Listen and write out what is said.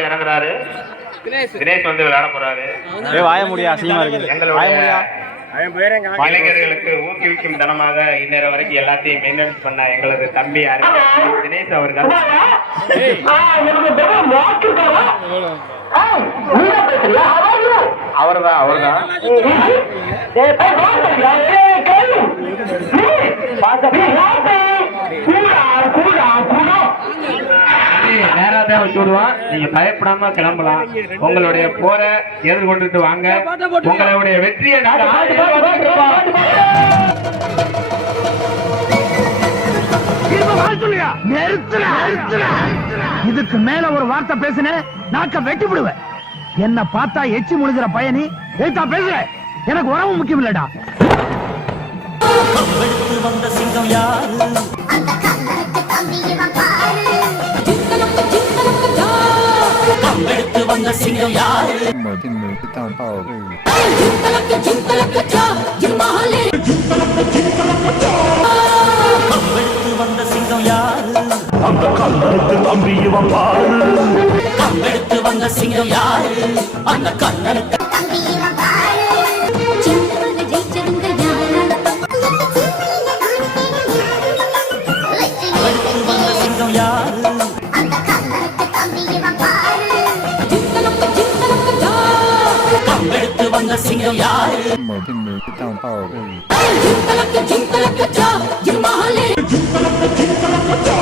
வந்து இறங்குறாரு. தினேஷ் வந்து விளையாட போறாரு. வாய முடியா சீமா இருக்கு. எங்களுடைய இளைஞர்களுக்கு ஊக்குவிக்கும் தனமாக இந்நேரம் வரைக்கும் எல்லாத்தையும் மெயின்டெனன்ஸ் பண்ண எங்களது தம்பி அறிஞர் தினேஷ் அவர்கள் அவர்தான் நேராதான் வச்சு விடுவான். நீங்க பயப்படாம கிளம்பலாம். உங்களுடைய போரை எதிர்கொண்டுட்டு வாங்க. உங்களுடைய வெற்றியை இதுக்கு மேல ஒரு வார்த்தை பேசின நாக்க வெட்டி விடுவேன். என்ன பார்த்தா எச்சி முழுகிற பயணி ஏத்தா பேசுற. எனக்கு உறவு முக்கியம் இல்லடா. வந்த சிங்கம் யாரு? கம்பெடுத்து வந்த சிங்கம் யாரு? கம்பெடுத்து வந்த சிங்கம் யாரு? அந்த கண்ணனுக்கு தம்பி இவன் பாரு. கம்பெடுத்து வந்த சிங்கம் யாரு? அந்த கண்ணனுக்கு தம்பி இவன் பாரு. சின்னவங்க ஜெயிச்சதுங்க யாரு? கம்பெடுத்து வந்த சிங்கம் யாரு? அந்த கண்ணனுக்கு தம்பி இவன் பாரு. கம்பெடுத்து வந்த சிங்கம் யாரு? ஜிந்தலக்கு ஜிந்தலக்கு ஜா ஜிமஹலே ஜிந்தலக்கு ஜிந்தலக்கு ஜா